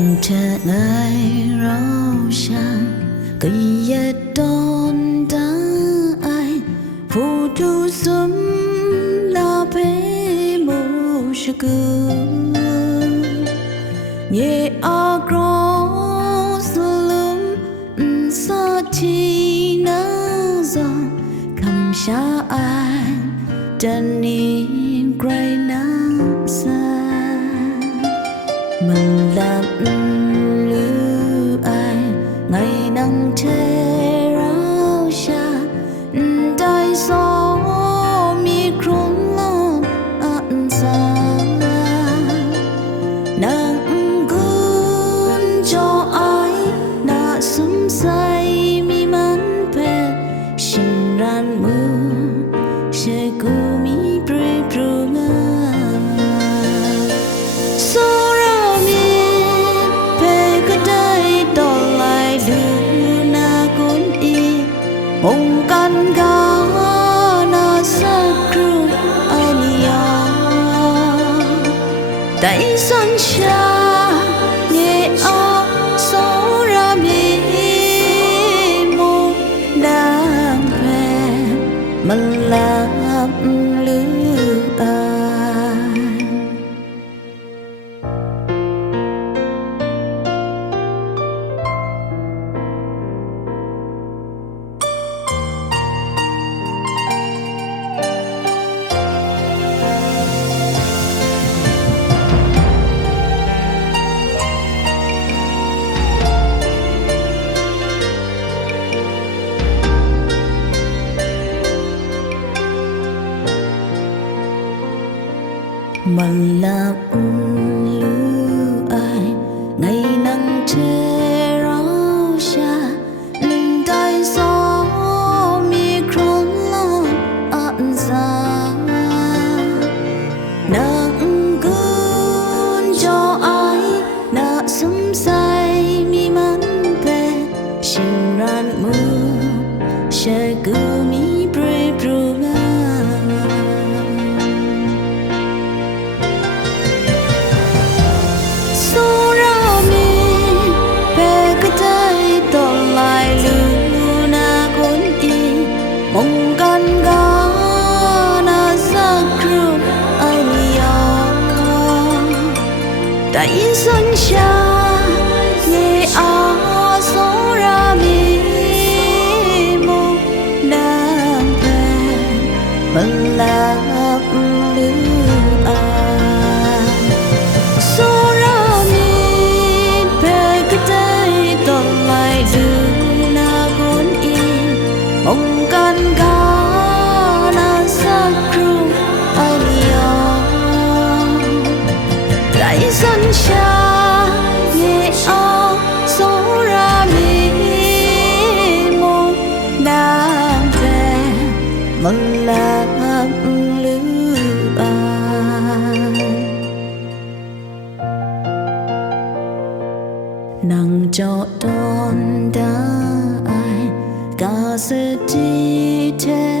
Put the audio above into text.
nang cha ngai rao sha cái yết đón đã ai phụ tu sum la pe mu shku ye agro sulum sa chi na za kam sha ai chân ni gray na sa mình làm lưu ai ngày nắng thế rao xa đại gió mi khuôn lon ăn xa nắng gương cho ai đã sum say mi man pe xin ran mưa sẽ cứ mi pre pro nga mong kan ga na sa kru ania dai san sha ne a so ra mi mo dang pe man la lu mình là lưu ai ngày nắng che rao xa linh tay gió mi khuôn lon ăn ra nắng gương cho ai đã sum say mi man pe xin ran mưa sẽ cứ mi pre pro mong kan ga na sa kru ania dai san sha ye a so ra mi mo na pe man la lu a so ra mi pe ka dai to lai lu na gon i mong kan ga na sa kru ania dai san sha ye a so ra mi mo dang pe man la lu a nang cho don da ai ca se ti te